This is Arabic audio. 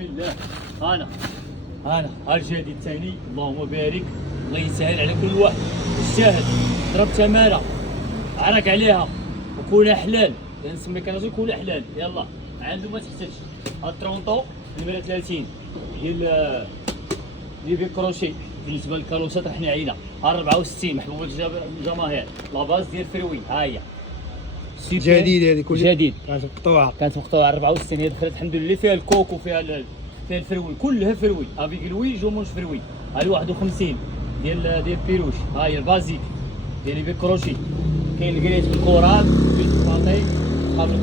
بالله انا الجديد الثاني، اللهم بارك، الله يسهل على كل واحد. الشاهد ضرب تماره عرك عليها وكلها حلال، نسميك انا كلها حلال. يلا عنده ما تحتاجش. الترونطو نمره 30 ديال بيكروشي. بالنسبه للكالوسات حنا عينا 64 محبوبه الجماهير. لاباز ديال فروي ها هي جديد، هذه كلها جديد كانت مقطوعه 64. هي دخلت الحمد لله فيها الكوكو فيها فيها الفروي كلها فروي افيك لوي جومونج فروي. ها 51 ديال بيروش. ها هي البازيك ديال بيكروشي. كاين الكريت بالكورال بالباطي قبل